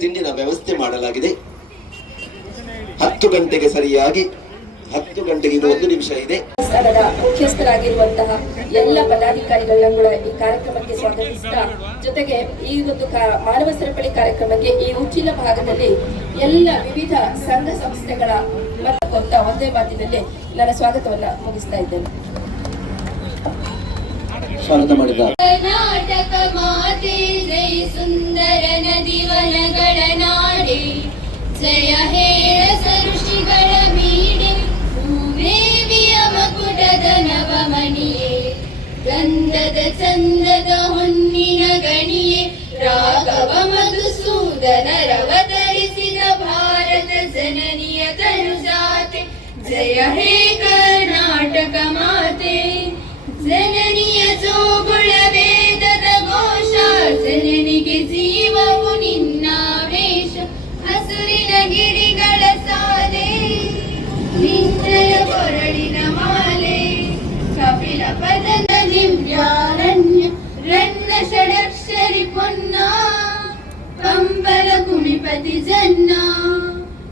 ತಿಂಡಿ ತಿಂಡಿನ ವ್ಯವಸ್ಥೆ ಮಾಡಲಾಗಿದೆ. ಹತ್ತು ಗಂಟೆಗೆ ಸರಿಯಾಗಿ ಹತ್ತು ಗಂಟೆಗೆ ಇದು ಒಂದು ನಿಮಿಷ ಇದೆ. ಮುಖ್ಯಸ್ಥರಾಗಿರುವಂತಹ ಎಲ್ಲ ಪದಾಧಿಕಾರಿಗಳನ್ನ ಕೂಡ ಈ ಕಾರ್ಯಕ್ರಮಕ್ಕೆ ಸ್ವಾಗತಿಸ್ತಾ ಜೊತೆಗೆ ಈ ಒಂದು ಮಾನವ ಸರಪಳಿ ಕಾರ್ಯಕ್ರಮಕ್ಕೆ ಈ ಉಚ್ಚಿನ ಭಾಗದಲ್ಲಿ ಎಲ್ಲ ವಿವಿಧ ಸಂಘ ಸಂಸ್ಥೆಗಳ ಮತ್ತು ಅಂತ ಒಂದೇ ಮಾತಿನಲ್ಲಿ ನನ್ನ ಸ್ವಾಗತವನ್ನ ಮುಗಿಸ್ತಾ ಇದ್ದೇನೆ. ಸ್ವಾಗತ ಮಾಡಿದ ಕರ್ನಾಟಕ ಮಾತೆ ಜೈ ಸುಂದರ ಜಯ ಹೇಳ ಸಋಷಿಗಳ ಮೀಡೆ ಭೂದೇವಿಯ ಮಕುಟದ ನವಮಣಿಯೇ ಗಂಧದ ಚಂದದ ಹೊನ್ನಿನ ಗಣಿಯೇ ರಾಘವ ಮಧುಸೂದನ ರವತರಿಸಿದ ಭಾರತ ಜನನಿಯ ತನುಜಾತೆ ಜಯ ಹೇ ಕರ್ನಾಟಕ ಮಾತೆ ಕುಣಿಪತಿ ಜನ್ನ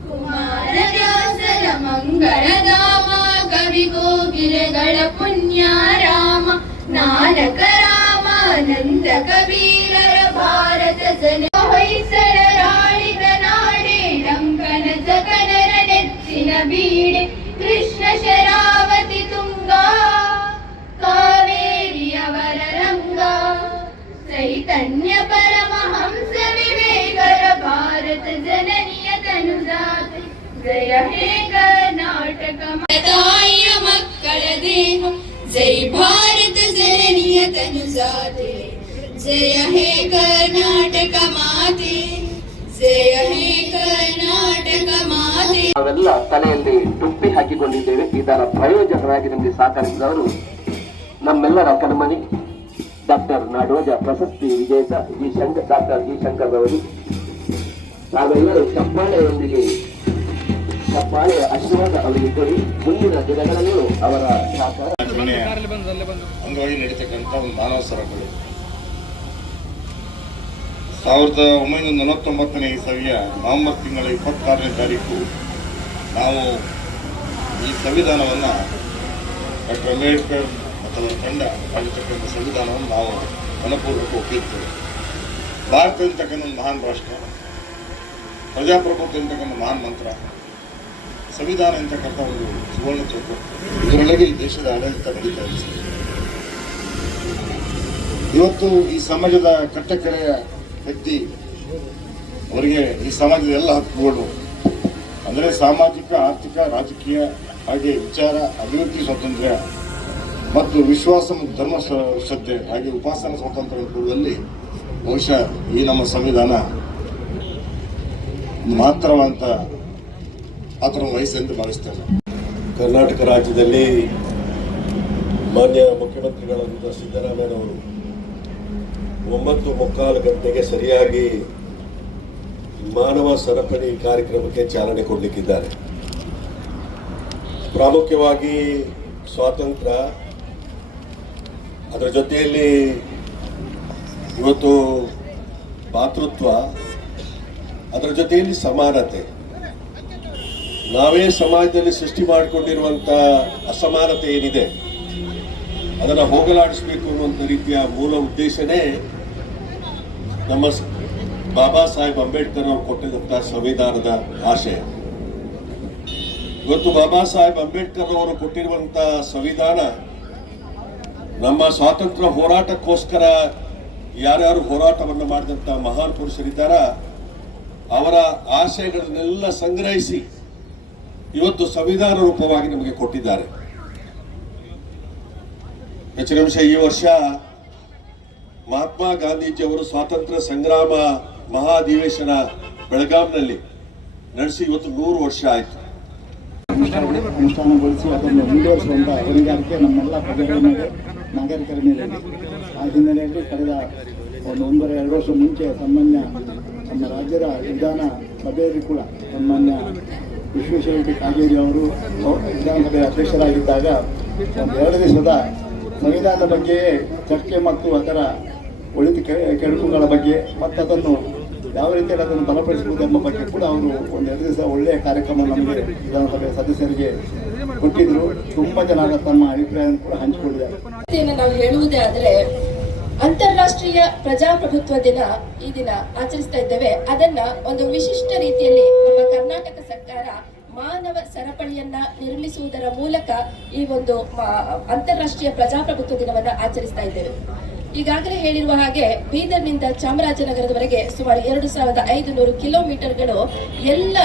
ಕುಮಾರ ವ್ಯಾಸರ ಮಂಗಳಧಾಮ ಕವಿ ಕೋಗಿಲೆಗಳ ಪುಣ್ಯ ರಾಮ ನಾನಕ ರಾಮಾನಂದ ಕಬೀರರ ಭಾರತ ಜನ ಹೊಯ್ಸಳರಾಳಿದ ನಾಡೆ ಲಂಕನ ಜಗನರ ನೆಚ್ಚಿನ ಬೀಡೆ ಕೃಷ್ಣ ಶರಾವತಿ ತುಂಗ ಕಾವೇರಿಯವರ ರಂಗ ಚೈತನ್ಯ ಜಯ ಹೇ ಕರ್ನಾಟಕ. ತಾಯಿಯ ಮಕ್ಕಳ ದೇಹ ಜೈ ಭಾರತ ಜನನಿಯ ತನುಜಾತೆ ಜಯ ಹೇ ಕರ್ನಾಟಕ ಮಾತೆ ಜಯ ಹೇ ಕರ್ನಾಟಕ ಮಾತೆ. ನಾವೆಲ್ಲ ತಲೆಯಲ್ಲಿ ಟುಪ್ಪಿ ಹಾಕಿಕೊಂಡಿದ್ದೇವೆ. ಇದರ ಪ್ರಯೋಜಕರಾಗಿ ನಮಗೆ ಸಹಕರಿಸಿದವರು ನಮ್ಮೆಲ್ಲರ ಕಣ್ಮಣಿ ಡಾಕ್ಟರ್ ನಾಡೋಜ ಪ್ರಶಸ್ತಿ ವಿಜೇತ G Shankar doctor G Shankar ಅವರು ನಾವೆಲ್ಲರೂ ಚಪ್ಪಾಳೆಯೊಂದಿಗೆ ಚಪ್ಪಾಳೆಯ ಆಶೀರ್ವಾದ ಅವರಿಗೆ ಕೊಡಿ ಮುಂದಿನ ದಿನಗಳಲ್ಲೂ ಅವರ ಅಂಗವಾಗಿ ನಡೀತಕ್ಕಂಥ ಒಂದು ಮಾನವ ಸರಪಳಿ. ಸಾವಿರದ ಒಂಬೈನೂರ ನಲವತ್ತೊಂಬತ್ತನೇ ಇಸವಿಯ ನವೆಂಬರ್ ತಿಂಗಳ ಇಪ್ಪತ್ತಾರನೇ ತಾರೀಕು ನಾವು ಈ ಸಂವಿಧಾನವನ್ನು ಡಾಕ್ಟರ್ ಅಂಬೇಡ್ಕರ್ ಮತ್ತು ಅವರ ತಂಡ ಮಾಡಿರ್ತಕ್ಕಂಥ ಸಂವಿಧಾನವನ್ನು ನಾವು ಮನಪೂರ್ವಕ ಒಪ್ಪಿರ್ತೇವೆ. ಭಾರತ ಅಂತಕ್ಕಂಥ ಒಂದು ಮಹಾನ್ ರಾಷ್ಟ್ರ ಪ್ರಜಾಪ್ರಭುತ್ವ ಅಂತಕ್ಕಂಥ ಮಹಾನ್ ಮಂತ್ರ. ಸಂವಿಧಾನ ಅಂತಕ್ಕಂಥ ಒಂದು ಸುವರ್ಣ ಚೌಕಟ್ಟು ಇದರೊಳಗೆ ಈ ದೇಶದ ಆಡಳಿತ ನಡೀತಾ ಇದೆ. ಇವತ್ತು ಈ ಸಮಾಜದ ಕಟ್ಟಕಡೆಯ ವ್ಯಕ್ತಿ ಅವರಿಗೆ ಈ ಸಮಾಜದ ಎಲ್ಲ ಹಕ್ಕುಗಳು. ಅಂದರೆ ಸಾಮಾಜಿಕ, ಆರ್ಥಿಕ, ರಾಜಕೀಯ ಹಾಗೆ ವಿಚಾರ ಅಭಿವ್ಯಕ್ತಿ ಸ್ವಾತಂತ್ರ್ಯ ಮತ್ತು ವಿಶ್ವಾಸ ಮತ್ತು ಧರ್ಮ ಶ್ರದ್ಧೆ ಹಾಗೆ ಉಪಾಸನ ಸ್ವಾತಂತ್ರ್ಯ ಕೊಡುವಲ್ಲಿ ಬಹುಶಃ ಈ ನಮ್ಮ ಸಂವಿಧಾನ ಮಾತ್ರವಂತ ಪಾತ್ರ ಎಂದು ಭಾವಿಸ್ತೇನೆ. ಕರ್ನಾಟಕ ರಾಜ್ಯದಲ್ಲಿ ಮಾನ್ಯ ಮುಖ್ಯಮಂತ್ರಿಗಳಾದ ಸಿದ್ದರಾಮಯ್ಯನವರು ಒಂಬತ್ತು ಮುಕ್ಕಾಲು ಗಂಟೆಗೆ ಸರಿಯಾಗಿ ಮಾನವ ಸರಪಣಿ ಕಾರ್ಯಕ್ರಮಕ್ಕೆ ಚಾಲನೆ ಕೊಡಲಿಕ್ಕಿದ್ದಾರೆ. ಪ್ರಾಮುಖ್ಯವಾಗಿ ಸ್ವಾತಂತ್ರ್ಯ ಅದರ ಜೊತೆಯಲ್ಲಿ ಇವತ್ತು ಭಾತೃತ್ವ, ಅದರ ಜೊತೆಯಲ್ಲಿ ಸಮಾನತೆ. ನಾವೇ ಸಮಾಜದಲ್ಲಿ ಸೃಷ್ಟಿ ಮಾಡಿಕೊಂಡಿರುವಂತ ಅಸಮಾನತೆ ಏನಿದೆ, ಅದನ್ನು ಹೋಗಲಾಡಿಸಬೇಕು ಅನ್ನುವಂಥ ರೀತಿಯ ಮೂಲ ಉದ್ದೇಶನೇ ನಮ್ಮ ಬಾಬಾ ಸಾಹೇಬ್ ಅಂಬೇಡ್ಕರ್ ಅವರು ಕೊಟ್ಟಿದಂಥ ಸಂವಿಧಾನದ ಆಶಯ. ಇವತ್ತು ಬಾಬಾ ಸಾಹೇಬ್ ಅಂಬೇಡ್ಕರ್ ಅವರು ಕೊಟ್ಟಿರುವಂತಹ ಸಂವಿಧಾನ ನಮ್ಮ ಸ್ವಾತಂತ್ರ್ಯ ಹೋರಾಟಕ್ಕೋಸ್ಕರ ಯಾರ್ಯಾರು ಹೋರಾಟವನ್ನು ಮಾಡಿದಂಥ ಮಹಾನ್ ಪುರುಷರಿದ್ದಾರ, ಅವರ ಆಶಯಗಳನ್ನೆಲ್ಲ ಸಂಗ್ರಹಿಸಿ ಇವತ್ತು ಸಂವಿಧಾನ ರೂಪವಾಗಿ ನಮಗೆ ಕೊಟ್ಟಿದ್ದಾರೆ ಹೆಚ್ಚಿನ ಅಂಶ ಈ ವರ್ಷ ಮಹಾತ್ಮ ಗಾಂಧೀಜಿ ಅವರು ಸ್ವಾತಂತ್ರ್ಯ ಸಂಗ್ರಾಮ ಮಹಾಧಿವೇಶನ ಬೆಳಗಾವಿನಲ್ಲಿ ನಡೆಸಿ ಇವತ್ತು ನೂರು ವರ್ಷ ಆಯಿತು ಅನುಷ್ಠಾನಗೊಳಿಸಿ ಅದನ್ನು ಮುಂದುವರಿಸುವಂತಹ ಹೊಣೆಗಾರಿಕೆ ನಮ್ಮೆಲ್ಲ ಪ್ರಜೆಗಳ ಮೇಲೆ, ನಾಗರಿಕರ ಮೇಲೆ. ಆ ಹಿನ್ನೆಲೆಯಲ್ಲಿ ಕಳೆದ ಒಂದು ಒಂದೂವರೆ, ಎರಡು ವರ್ಷ ಮುಂಚೆ ತಮ್ಮನ್ನ ನಮ್ಮ ರಾಜ್ಯದ ವಿಧಾನ ಸಭೆಯಲ್ಲಿ ಕೂಡ ಸಾಮಾನ್ಯ ವಿಶ್ವೇಶ್ವರ ಕಾಗೇರಿ ಅವರು ವಿಧಾನಸಭೆಯ ಅಧ್ಯಕ್ಷರಾಗಿದ್ದಾಗ ಒಂದು ಎರಡು ದಿವಸದ ಸಂವಿಧಾನದ ಬಗ್ಗೆ ಚರ್ಚೆ ಮತ್ತು ಅದರ ಒಳಿತು ಕೆಡುಕುಗಳ ಬಗ್ಗೆ ಮತ್ತು ಅದನ್ನು ಯಾವ ರೀತಿಯಲ್ಲಿ ಅದನ್ನು ಬಲಪಡಿಸುವುದು ಎಂಬ ಬಗ್ಗೆ ಕೂಡ ಅವರು ಒಂದು ಎರಡು ದಿವಸ ಒಳ್ಳೆಯ ಕಾರ್ಯಕ್ರಮ ನಮಗೆ ವಿಧಾನಸಭೆಯ ಸದಸ್ಯರಿಗೆ ಕೊಟ್ಟಿದ್ದರು. ತುಂಬ ಜನ ತಮ್ಮ ಅಭಿಪ್ರಾಯವನ್ನು ಕೂಡ ಹಂಚಿಕೊಂಡಿದ್ದಾರೆ. ನಾವು ಹೇಳುವುದೇ ಆದರೆ ಅಂತಾರಾಷ್ಟ್ರೀಯ ಪ್ರಜಾಪ್ರಭುತ್ವ ದಿನ ಈ ದಿನ ಆಚರಿಸ್ತಾ ಇದ್ದೇವೆ. ಅದನ್ನ ಒಂದು ವಿಶಿಷ್ಟ ರೀತಿಯಲ್ಲಿ ನಮ್ಮ ಕರ್ನಾಟಕ ಸರ್ಕಾರ ಮಾನವ ಸರಪಳಿಯನ್ನ ನಿರ್ಮಿಸುವುದರ ಮೂಲಕ ಈ ಒಂದು ಅಂತಾರಾಷ್ಟ್ರೀಯ ಪ್ರಜಾಪ್ರಭುತ್ವ ದಿನವನ್ನ ಆಚರಿಸ್ತಾ ಇದ್ದೇವೆ. ಈಗಾಗಲೇ ಹೇಳಿರುವ ಹಾಗೆ ಬೀದರ್ನಿಂದ ಚಾಮರಾಜನಗರದವರೆಗೆ ಸುಮಾರು ಎರಡು ಸಾವಿರದ ಐದು ನೂರು ಕಿಲೋಮೀಟರ್ಗಳು ಎಲ್ಲ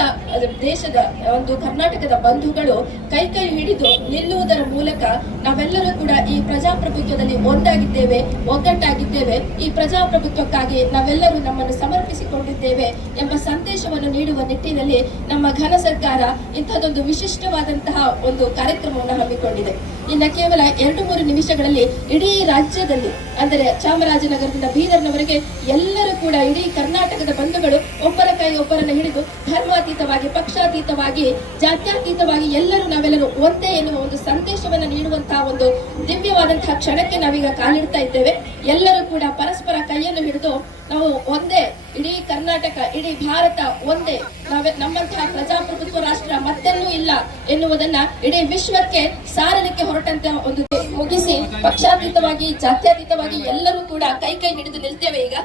ದೇಶದ ಒಂದು ಕರ್ನಾಟಕದ ಬಂಧುಗಳು ಕೈ ಕೈ ಹಿಡಿದು ನಿಲ್ಲುವುದರ ಮೂಲಕ ನಾವೆಲ್ಲರೂ ಕೂಡ ಈ ಪ್ರಜಾಪ್ರಭುತ್ವದಲ್ಲಿ ಒಂದಾಗಿದ್ದೇವೆ, ಒಗ್ಗಟ್ಟಾಗಿದ್ದೇವೆ. ಈ ಪ್ರಜಾಪ್ರಭುತ್ವಕ್ಕಾಗಿ ನಾವೆಲ್ಲರೂ ನಮ್ಮನ್ನು ಸಮರ್ಪಿಸಿಕೊಂಡಿದ್ದೇವೆ ಎಂಬ ಸಂದೇಶವನ್ನು ನೀಡುವ ನಿಟ್ಟಿನಲ್ಲಿ ನಮ್ಮ ಘನ ಸರ್ಕಾರ ಇಂಥದ್ದೊಂದು ವಿಶಿಷ್ಟವಾದಂತಹ ಒಂದು ಕಾರ್ಯಕ್ರಮವನ್ನು ಹಮ್ಮಿಕೊಂಡಿದೆ. ಇನ್ನ ಕೇವಲ ಎರಡು ಮೂರು ನಿಮಿಷಗಳಲ್ಲಿ ಇಡೀ ರಾಜ್ಯದಲ್ಲಿ, ಅಂದರೆ ಚಾಮರಾಜನಗರದಿಂದ ಬೀದರ್ನವರೆಗೆ ಎಲ್ಲರೂ ಕೂಡ ಇಡೀ ಕರ್ನಾಟಕದ ಬಂಧುಗಳು ಒಬ್ಬರ ಕೈ ಒಬ್ಬರನ್ನು ಹಿಡಿದು ಧರ್ಮಾತೀತವಾಗಿ, ಪಕ್ಷಾತೀತವಾಗಿ, ಜಾತ್ಯಾತೀತವಾಗಿ ಎಲ್ಲರೂ ನಾವೆಲ್ಲರೂ ಒಂದೇ ಎನ್ನುವ ಒಂದು ಸಂದೇಶವನ್ನು ನೀಡುವಂತಹ ಒಂದು ದಿವ್ಯವಾದಂತಹ ಕ್ಷಣಕ್ಕೆ ನಾವೀಗ ಕಾಲಿಡ್ತಾ ಇದ್ದೇವೆ. ಎಲ್ಲರೂ ಕೂಡ ಪರಸ್ಪರ ಕೈಯನ್ನು ಹಿಡಿದು ನಾವು ಒಂದೇ ಇಡೀ ಕರ್ನಾಟಕ, ಇಡೀ ಭಾರತ ಒಂದೇ. ನಾವೇ ನಮ್ಮಂತಹ ಪ್ರಜಾಪ್ರಭುತ್ವ ರಾಷ್ಟ್ರ ಮತ್ತೆಲ್ಲೂ ಇಲ್ಲ ಎನ್ನುವುದನ್ನ ಇಡೀ ವಿಶ್ವಕ್ಕೆ ಸಾರಲಿಕ್ಕೆ ಹೊರಟಂತೆ ಒಂದು ಮುಗಿಸಿ ಪಕ್ಷಾತೀತವಾಗಿ, ಜಾತ್ಯತೀತವಾಗಿ ಎಲ್ಲರೂ ಕೂಡ ಕೈ ಕೈ ಹಿಡಿದು ನಿಲ್ತೇವೆ ಈಗ.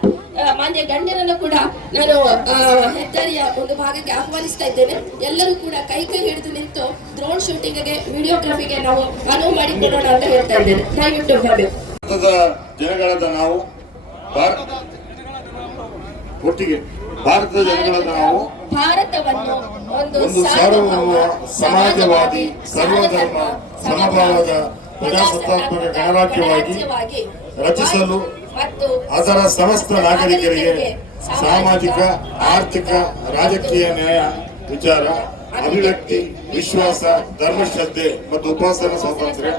ಮಾನ್ಯ ಗಣ್ಯರನ್ನು ಕೂಡ ನಾನು ಹೆದ್ದಾರಿಯ ಒಂದು ಭಾಗಕ್ಕೆ ಆಹ್ವಾನಿಸ್ತಾ ಇದ್ದೇನೆ. ಎಲ್ಲರೂ ಕೂಡ ಕೈ ಕೈ ಹಿಡಿದು ನಿಂತು ಡ್ರೋನ್ ಶೂಟಿಂಗ್ಗೆ, ವಿಡಿಯೋಗ್ರಫಿಗೆ ನಾವು ಅನುವು ಮಾಡಿಕೊಡೋಣ ಅಂತ ಹೇಳ್ತಾ ಇದ್ದೇನೆ. ದಯವಿಟ್ಟು ಜನಗಳಾದ ನಾವು ಒಟ್ಟಿಗೆ ಭಾರತದ ಜನಗಳ ನಾವು ಭಾರತವನ್ನು ಒಂದು ಸಾರ್ವಭೌಮ ಸಮಾಜವಾದಿ ಸರ್ವಧರ್ಮ ಸಮಭಾವದ ಪ್ರಜಾಸತ್ತಾತ್ಮಕ ಗಣರಾಜ್ಯವಾಗಿ ರಚಿಸಲು ಮತ್ತು ಅದರ ಸಮಸ್ತ ನಾಗರಿಕರಿಗೆ ಸಾಮಾಜಿಕ ಆರ್ಥಿಕ ರಾಜಕೀಯ ನ್ಯಾಯ ವಿಚಾರ ಅಭಿವ್ಯಕ್ತಿ ವಿಶ್ವಾಸ ಧರ್ಮಶ್ರದ್ಧೆ ಮತ್ತು ಉಪಾಸನಾ ಸ್ವಾತಂತ್ರ್ಯ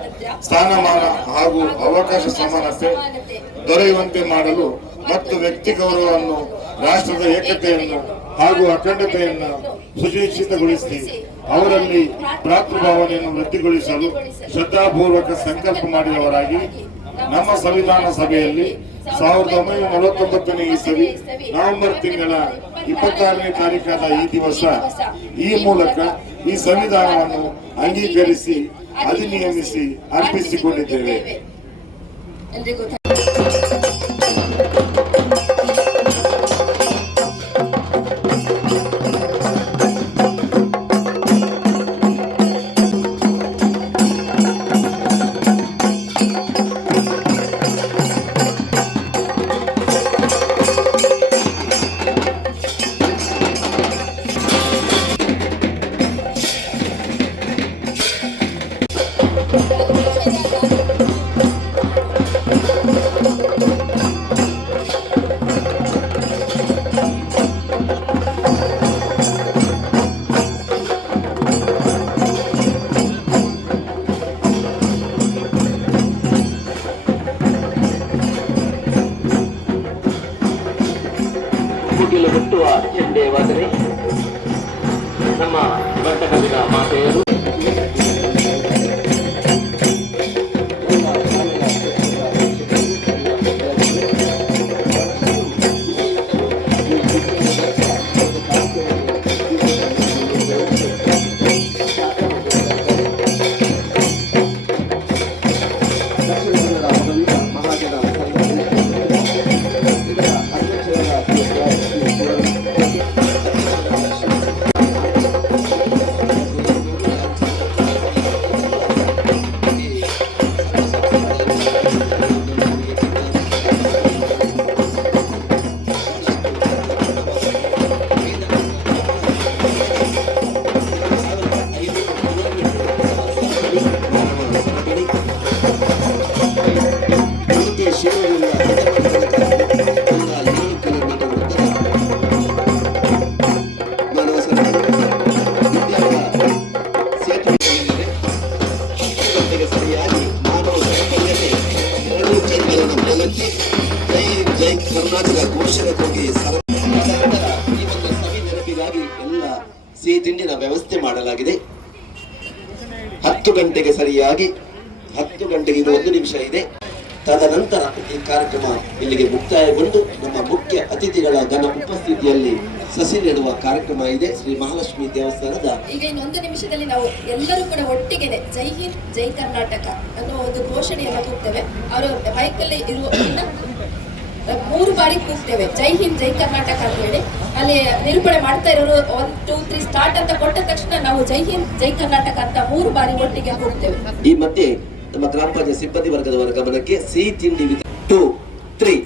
ಸ್ಥಾನಮಾನ ಹಾಗೂ ಅವಕಾಶ ಸಮಾನತೆ ದೊರೆಯುವಂತೆ ಮಾಡಲು ಮತ್ತು ವ್ಯಕ್ತಿ ಗೌರವವನ್ನು, ರಾಷ್ಟ್ರದ ಏಕತೆಯನ್ನು ಹಾಗೂ ಅಖಂಡತೆಯನ್ನು ಸುಶಿಕ್ಷಿತಗೊಳಿಸಿ ಅವರಲ್ಲಿ ಭ್ರಾತೃಭಾವನೆಯನ್ನು ವೃದ್ಧಿಗೊಳಿಸಲು ಶ್ರದ್ಧಾಪೂರ್ವಕ ಸಂಕಲ್ಪ ಮಾಡಿದವರಾಗಿ ನಮ್ಮ ಸಂವಿಧಾನ ಸಭೆಯಲ್ಲಿ ಸಾವಿರದ ಒಂಬೈನೂರ ನಲವತ್ತೊಂಬತ್ತನೇ ಇಸವಿ ನವೆಂಬರ್ ತಿಂಗಳ ಇಪ್ಪತ್ತಾರನೇ ತಾರೀಕಾದ ಈ ದಿವಸ ಈ ಮೂಲಕ ಈ ಸಂವಿಧಾನವನ್ನು ಅಂಗೀಕರಿಸಿ, ಅಧಿನಿಯಮಿಸಿ ಅರ್ಪಿಸಿಕೊಂಡಿದ್ದೇವೆ. ಜೈ ಕರ್ನಾಟಕ ಘೋಷಣೆ ಹೋಗಿ ಈ ಒಂದು ಸಭೆ ನೆನಪಿಗಾಗಿ ಎಲ್ಲ ಸಿಹಿ ತಿಂಡಿನ ವ್ಯವಸ್ಥೆ ಮಾಡಲಾಗಿದೆ ಹತ್ತು ಗಂಟೆಗೆ ಸರಿಯಾಗಿ, ಹತ್ತು ಗಂಟೆಗೆ ಇದು ಒಂದು ನಿಮಿಷ ಇದೆ. ತದನಂತರ ಈ ಕಾರ್ಯಕ್ರಮ ಇಲ್ಲಿಗೆ ಮುಕ್ತಾಯಗೊಂಡು ನಮ್ಮ ಮುಖ್ಯ ಅತಿಥಿಗಳ ಘನ ಉಪಸ್ಥಿತಿಯಲ್ಲಿ ಸಸಿ ನೆಡುವ ಕಾರ್ಯಕ್ರಮ ಇದೆ. ಶ್ರೀ ಮಹಾಲಕ್ಷ್ಮಿ ದೇವಸ್ಥಾನದ ಈಗ ಇನ್ನೊಂದು ನಿಮಿಷದಲ್ಲಿ ನಾವು ಎಲ್ಲರೂ ಕೂಡ ಒಟ್ಟಿಗೆ ಜೈ ಹಿಂದ್, ಜೈ ಕರ್ನಾಟಕ ಅನ್ನುವ ಒಂದು ಘೋಷಣೆಯನ್ನು ಕೂಗ್ತೇವೆ. ಅವರು ಮೈಕಲ್ಲಿ ಇರುವ ಮೂರು ಬಾರಿ ಕೂಗ್ತೇವೆ. ಜೈ ಹಿಂದ್, ಜೈ ಕರ್ನಾಟಕ ಅಂತ ಹೇಳಿ. ಅಲ್ಲಿ ನಿರೂಪಣೆ ಮಾಡ್ತಾ ಇರೋರು ಒನ್ ಟೂ ತ್ರೀ ಸ್ಟಾರ್ಟ್ ಅಂತ ಕೊಟ್ಟ ತಕ್ಷಣ ನಾವು ಜೈ ಹಿಂದ್, ಜೈ ಕರ್ನಾಟಕ ಅಂತ ಮೂರು ಬಾರಿ ಒಟ್ಟಿಗೆ ಕೂಗ್ತೇವೆ. ಈ ಮಧ್ಯೆ ನಮ್ಮ ಗ್ರಾಮ ಪಂಚಾಯತ್ ಸಿಬ್ಬಂದಿ ವರ್ಗದವರ ಗಮನಕ್ಕೆ ಸಿಹಿ ತಿಂಡಿ ಟೂ ತ್ರೀ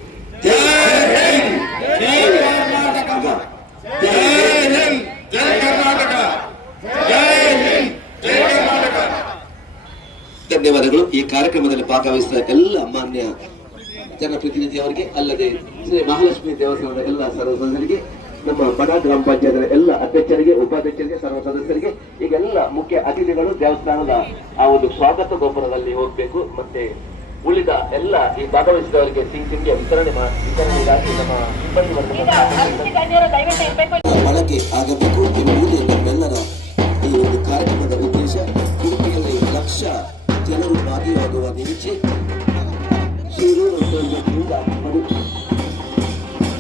ಧನ್ಯವಾದಗಳು. ಈ ಕಾರ್ಯಕ್ರಮದಲ್ಲಿ ಭಾಗವಹಿಸಿದ ಎಲ್ಲ ಮಾನ್ಯ ಜನಪ್ರತಿನಿಧಿಯವರಿಗೆ ಅಲ್ಲದೆ ಶ್ರೀ ಮಹಾಲಕ್ಷ್ಮಿ ದೇವಸ್ಥಾನದ ಎಲ್ಲ ಸರ್ವ ಸದಸ್ಯರಿಗೆ ನಮ್ಮ ಬಡ ಗ್ರಾಮ ಪಂಚಾಯತ್ ಎಲ್ಲ ಅಧ್ಯಕ್ಷರಿಗೆ ಉಪಾಧ್ಯಕ್ಷರಿಗೆ ಸರ್ವ ಸದಸ್ಯರಿಗೆ ಈಗೆಲ್ಲ ಮುಖ್ಯ ಅತಿಥಿಗಳು ದೇವಸ್ಥಾನದ ಆ ಒಂದು ಸ್ವಾಗತ ಗೋಪುರದಲ್ಲಿ ಹೋಗಬೇಕು. ಮತ್ತೆ ಉಳಿದ ಎಲ್ಲ ಈ ಭಾಗವಹಿಸಿದವರಿಗೆ ಸಿಹಿ ತಿಂಡಿಯ ವಿತರಣೆ ವಿತರಣೆಗಾಗಿ ನಮ್ಮ ಸಿಬ್ಬಂದಿ ಬಳಕೆ ಆಗಬೇಕು ಎಂಬುದೇ ನಮ್ಮೆಲ್ಲರ ಈ ಒಂದು ಕಾರ್ಯಕ್ರಮದ ಉದ್ದೇಶ. ಉಡುಪಿಯಲ್ಲಿ ಲಕ್ಷ ಜನರು ಭಾಗಿಯಾಗುವ ನಿರೀಕ್ಷೆ.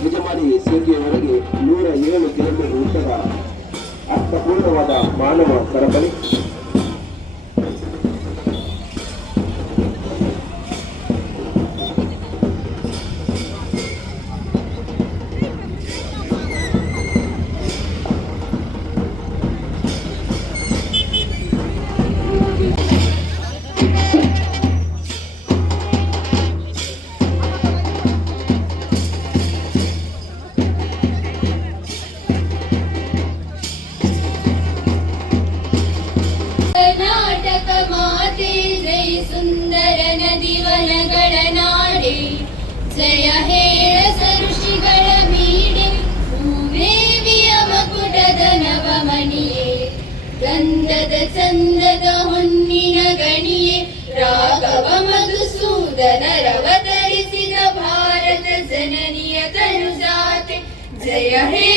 ನಿಜಮಾಡಿ ಸೇತುವೆವರೆಗೆ ನೂರ ಏಳು ಕಿಲೋಮೀಟರ್ ಉದ್ದದ ಅರ್ಥಪೂರ್ಣವಾದ ಮಾನವ ಸರಪಳಿ ಜಯ ಹೇಳ ಸಋಷಿಗಳ ಮೀಡೆ ಭೂಮೇವಿಯ ಮಕುಟದ ನವಮಣಿಯೇ ಗಂಧದ ಚಂದದ ಹೊನ್ನಿನ ಗಣಿಯೇ ರಾಘವ ಮಧುಸೂದನ ರವತರಿಸಿದ ಭಾರತ ಜನನಿಯ ತನುಜಾತೆ ಜಯ ಹೇ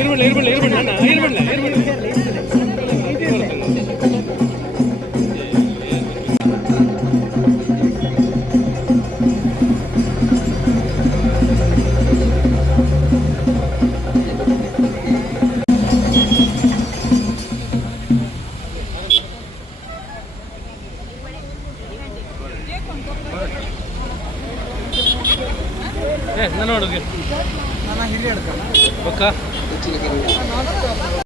இருமல் இருமல் இருமல் இருமல்.